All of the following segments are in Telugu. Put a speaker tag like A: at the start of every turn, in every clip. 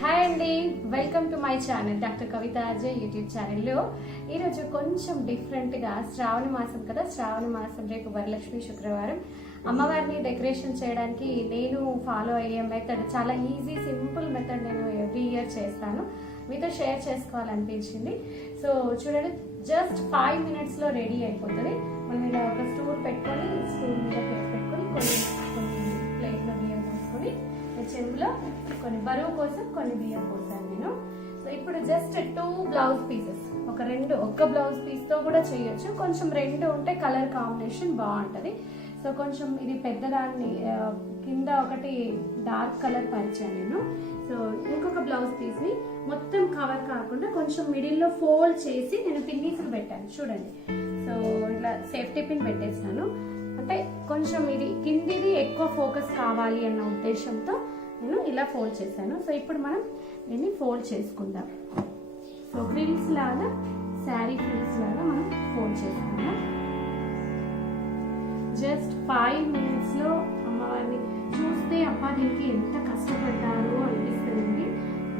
A: హాయ్ అండి. Welcome to my channel doctor Kavitha Ajay YouTube ఛానల్లో ఈరోజు కొంచెం డిఫరెంట్గా శ్రావణ మాసం కదా శ్రావణ మాసం రేపు వరలక్ష్మి శుక్రవారం. అమ్మవారిని డెకరేషన్ చేయడానికి నేను ఫాలో అయ్యే మెథడ్ చాలా ఈజీ సింపుల్ మెథడ్ నేను ఎవ్రీ ఇయర్ చేస్తాను. మీతో షేర్ చేసుకోవాలనిపించింది. సో చూడండి జస్ట్ ఫైవ్ మినిట్స్లో రెడీ అయిపోతుంది. మనం ఇలా ఒక స్టూల్ పెట్టుకొని స్టూల్ మీద ప్లేట్ పెట్టుకొని కొన్ని చెంబులో కొన్ని బరువు కోసం కొన్ని బియ్యం పోసాను నేను. సో ఇప్పుడు జస్ట్ టూ బ్లౌజ్ పీసెస్ ఒక రెండు ఒక్క బ్లౌజ్ పీస్తో కూడా చేయొచ్చు. కొంచెం రెండు ఉంటే కలర్ కాంబినేషన్ బాగుంటుంది. సో కొంచెం ఇది పెద్దదాన్ని కింద ఒకటి డార్క్ కలర్ పరిచాను నేను. సో ఇంకొక బ్లౌజ్ పీస్ని మొత్తం కవర్ కాకుండా కొంచెం మిడిల్లో ఫోల్డ్ చేసి నేను పిన్నీసులు పెట్టాను. చూడండి. సో ఇట్లా సేఫ్టీ పిన్ పెట్టేస్తాను. అంటే కొంచెం ఇది కిందిది ఎక్కువ ఫోకస్ కావాలి అన్న ఉద్దేశంతో నేను ఇలా ఫోల్డ్ చేశాను. సో ఇప్పుడు మనం దీన్ని ఫోల్డ్ చేసుకుందాం. సో ఫ్రిల్స్ లాగా శారీ ఫ్రిల్స్ లాగా మనం ఫోల్డ్ చేసుకుందాం. జస్ట్ ఫైవ్ మినిట్స్లో అమ్మవారిని చూస్తే అబ్బా దీనికి ఎంత కష్టపడ్డారు అనిపిస్తుంది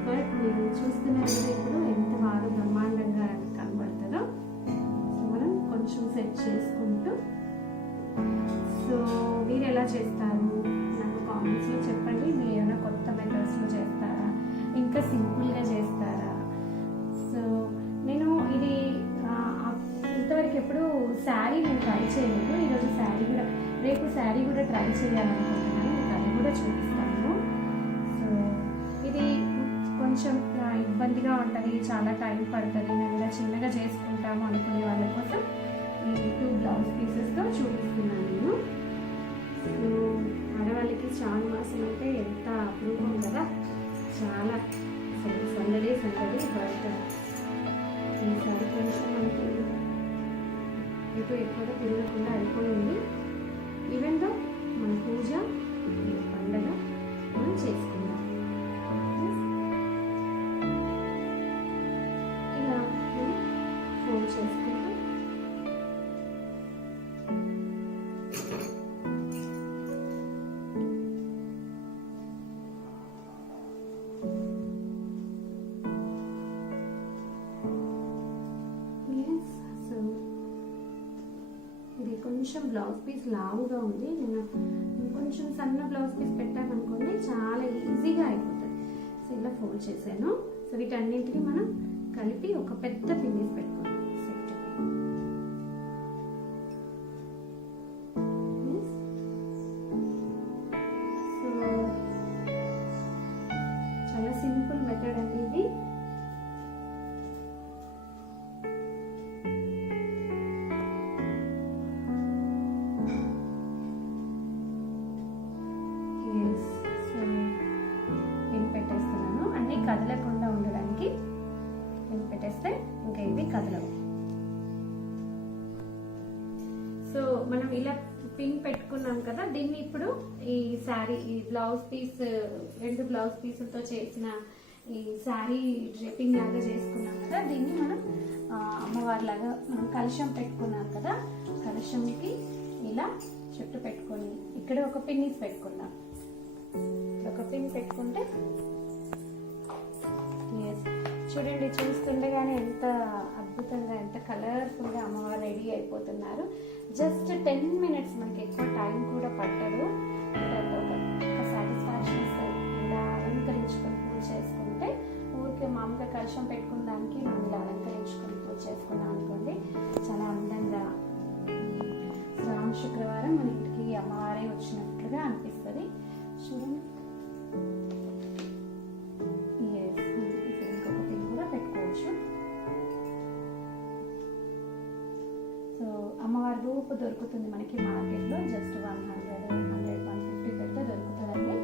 A: బట్ మీరు చూస్తున్నారు కదా ఇప్పుడు ఎంత బాగా బ్రహ్మాండంగా కనబడుతుందో. సో మనం కొంచెం సెట్ చేసుకుంటూ. సో మీరు ఎలా చేస్తారు? ట్రై చేయాలనుకుంటున్నాను మీకు అది కూడా చూపిస్తాను. సో ఇది కొంచెం ఇబ్బందిగా ఉంటుంది చాలా టైం పడుతుంది మేము ఇలా చిన్నగా చేసుకుంటాము అనుకునే వాళ్ళ కోసం ఈ టూ బ్లౌజ్ పీసెస్తో చూపిస్తున్నాను నేను. సో ఆడవాళ్ళకి శ్రావణ మాసం అంటే ఎంత అపూర్వం కదా చాలా అసలు సందడి సందడి బట్ ఈసారి కొంచెం మనకి ఎటు ఎక్కువగా తిరగకుండా అయిపోయింది. ఈవెన్ దో పూజ ఈ పండగ మనం చేసుకుందాం. ఇలా ఫోన్ చేసుకుందాం బ్లౌజ్ పీస్ లావుగా ఉంది. నేను కొంచెం సన్న బ్లౌజ్ పీస్ పెట్టామనుకోండి చాలా ఈజీగా అయిపోతుంది. సో ఇలా ఫోల్డ్ చేశాను. సో వీటన్నింటినీ మనం కలిపి ఒక పెద్ద పిన్నీస్ పెట్టుకోవాలి కదలకుండా ఉండడానికి నేను పెట్టేస్తే ఇంకా ఇవి కదలవు. సో మనం ఇలా పిన్ పెట్టుకున్నాం కదా దీన్ని ఇప్పుడు ఈ శారీ ఈ బ్లౌజ్ పీస్ రెండు బ్లౌజ్ పీసులతో చేసిన ఈ శారీ డ్రెప్పింగ్ లాగా చేసుకున్నాం కదా దీన్ని మనం అమ్మవారి అమ్మవారిలాగా మనం కలశం పెట్టుకున్నాం కదా కలశంకి ఇలా చుట్టూ పెట్టుకొని ఇక్కడ ఒక పిన్నిస్ పెట్టుకుందాం. ఒక పిన్ పెట్టుకుంటే చూడండి చూస్తుండగానే ఎంత అద్భుతంగా ఎంత కలర్ఫుల్గా అమ్మవారు రెడీ అయిపోతున్నారు. జస్ట్ టెన్ మినిట్స్ మనకి ఎక్కువ టైం కూడా పట్టదు. ఒక సాటిస్ఫాక్షన్ ఇలా అలంకరించుకొని పూజ చేసుకుంటే ఊరికే మామూలుగా కలుషం పెట్టుకున్న దానికి మనం ఇలా అలంకరించుకొని పూజ చేసుకున్నాం అనుకోండి. చాలా అందంగా రామ శుక్రవారం మన ఇంటికి అమ్మవారే వచ్చినట్లుగా అనిపిస్తుంది. చూడండి. ఉప్పు దొరుకుతుంది మనకి మార్కెట్లో. Just one hundred hundred one fifty పెడితే దొరుకుతుందండి.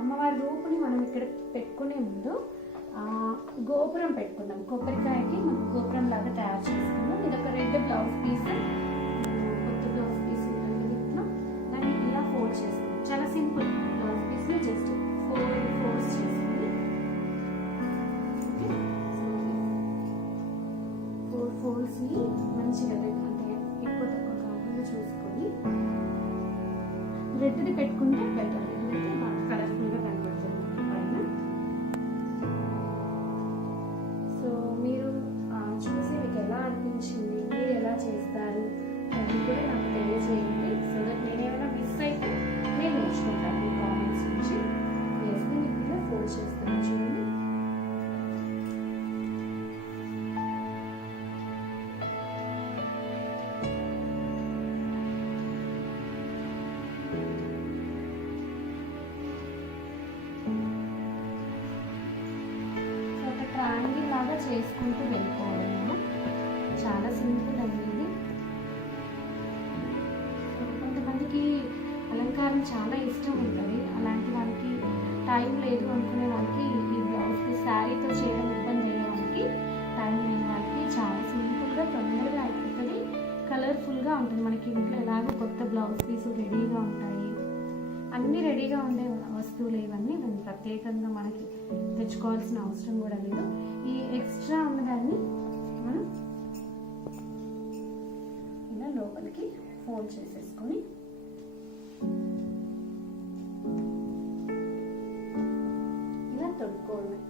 A: అమ్మవారి రూపుని మనం ఇక్కడ పెట్టుకునే ముందు గోపురం పెట్టుకుందాం. కొబ్బరికాయకి మనం గోపురం లాగా తయారు చేసుకుందాం. ఇది ఒక రెడ్ బ్లౌజ్ పీస్ కొత్త బ్లౌజ్ పీస్ ఉంటుంది దాన్ని ఇలా ఫోల్డ్ చేసుకుందాం మంచిగా అంటే ఎక్కువ తక్కువ కాకుండా చూసుకొని రెడ్ది పెట్టుకుంటే బెటర్ కలర్ఫుల్గా కనబడుతుంది సో మీరు చూసి మీకు ఎలా అనిపించింది? మీరు ఎలా చేస్తారు? అది కూడా నాకు తెలియజేయండి. చేసుకుంటూ వెళ్ళిపోవడము చాలా సింపుల్ అనేది కొంతమందికి అలంకారం చాలా ఇష్టం ఉంటుంది. అలాంటి వాళ్ళకి టైం లేదు అనుకునే వాళ్ళకి ఈ బ్లౌజ్ శారీతో చేయడం ఇబ్బంది అయ్యే వాళ్ళకి టైం లేని వాళ్ళకి చాలా సింపుల్గా తొందరగా అయిపోతుంది. కలర్ఫుల్గా ఉంటుంది. మనకి ఇంట్లో ఎలాగో కొత్త బ్లౌజ్ పీస్ రెడీగా ఉంటాయి. అన్నీ రెడీగా ఉండేవి వస్తువులు ఇవన్నీ మనం ప్రత్యేకంగా మనకి తెచ్చుకోవాల్సిన అవసరం కూడా లేదు. ఈ ఎక్స్ట్రా ఉన్నదాన్ని మనం ఇలా లోపలికి ఫోల్డ్ చేసేసుకొని ఇలా తొడుక్కోవడమే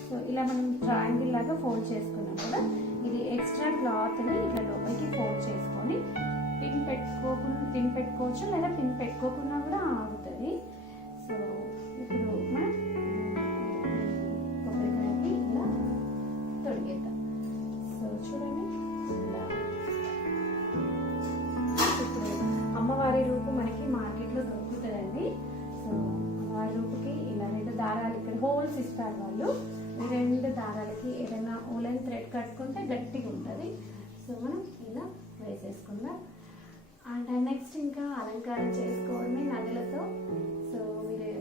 A: సో ఇలా మనం ట్రయాంగిల్ లాగా ఫోల్డ్ చేసుకున్నాం కదా ఇది ఎక్స్ట్రా క్లాత్ని ఇట్లా లోపలికి ఫోల్డ్ చేసుకొని పిన్ పెట్టుకోకుండా పిన్ పెట్టుకోవచ్చు? లేదా పిన్ పెట్టుకోకుండా కూడా ఆగుతుంది. సో ఇప్పుడు మనం కొబ్బరికాయకి ఇలా తొడిగేద్దాం. సో చూడండి. ఇప్పుడు అమ్మవారి రూపు మనకి మార్కెట్లో దొరుకుతుందండి. సో అమ్మవారి రూపుకి ఇలా రెండు దారాలు ఇక్కడ హోల్స్ ఇస్తారు వాళ్ళు రెండు దారాలకి ఏదైనా ఓలైన్ థ్రెడ్ కట్టుకుంటే గట్టిగా ఉంటుంది. సో మనం ఇలా వేసేసుకుందాం. అండ్ నెక్స్ట్ ఇంకా అలంకారం చేసుకోవడమే నగలతో. సో మీరు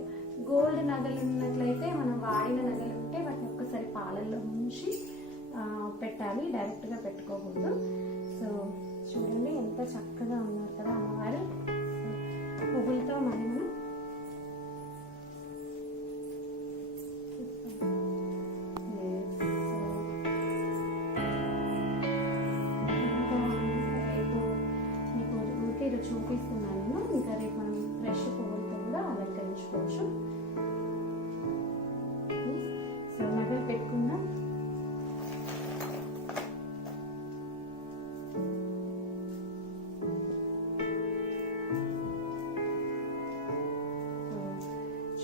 A: గోల్డ్ నగలు ఉన్నట్లయితే మనం వాడిన నగలు ఉంటే వాటిని ఒక్కసారి పాలల్లో ఉంచి పెట్టాలి. డైరెక్ట్గా పెట్టుకోకూడదు. సో చూడండి ఎంత చక్కగా ఉన్నారు కదా అమ్మవారు. పువ్వులతో మనం చూపిస్తున్నాను. నేను. ఇంకా రేపు మనం ఫ్రెష్ పువ్వులతో కూడా అలంకరించుకోవచ్చు. సో నగలు పెట్టుకుందాం.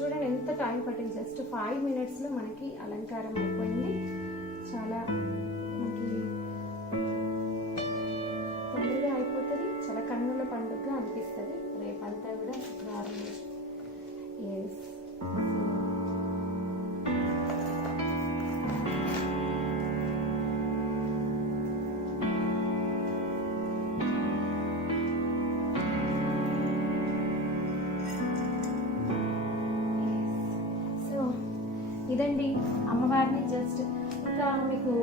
A: చూడండి ఎంత టైం పట్టింది. జస్ట్ ఫైవ్ మినిట్స్లో మనకి అలంకారం అయిపోయింది. చాలా పండుగ అనిపిస్తుంది. రేపంతా కూడా శుక్రవారం ఎస్ సో ఇదండి. అమ్మవారిని జస్ట్ ఇంకా మీకు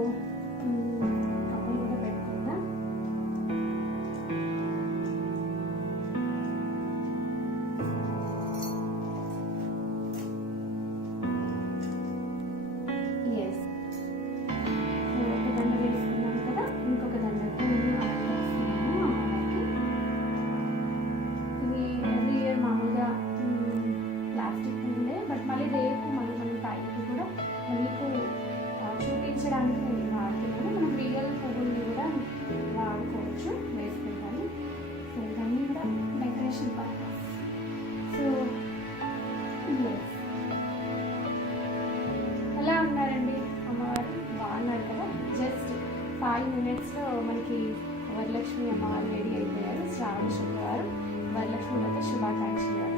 A: చూపించడానికి నేను వాడుతున్నాను. మనం రియల్ పువ్వుల్ని కూడా వాడుకోవచ్చు వేసుకుంటాను సో ఇవన్నీ కూడా డెకరేషన్ పర్పస్ సో ఎలా ఉన్నారండి అమ్మవారు? బాగున్నారు కదా? జస్ట్ ఫైవ్ మినిట్స్లో మనకి వరలక్ష్మి అమ్మవారు రెడీ అయిపోయారు. శ్రావణ శుక్రవారం వరలక్ష్మి వ్రత శుభాకాంక్షలు.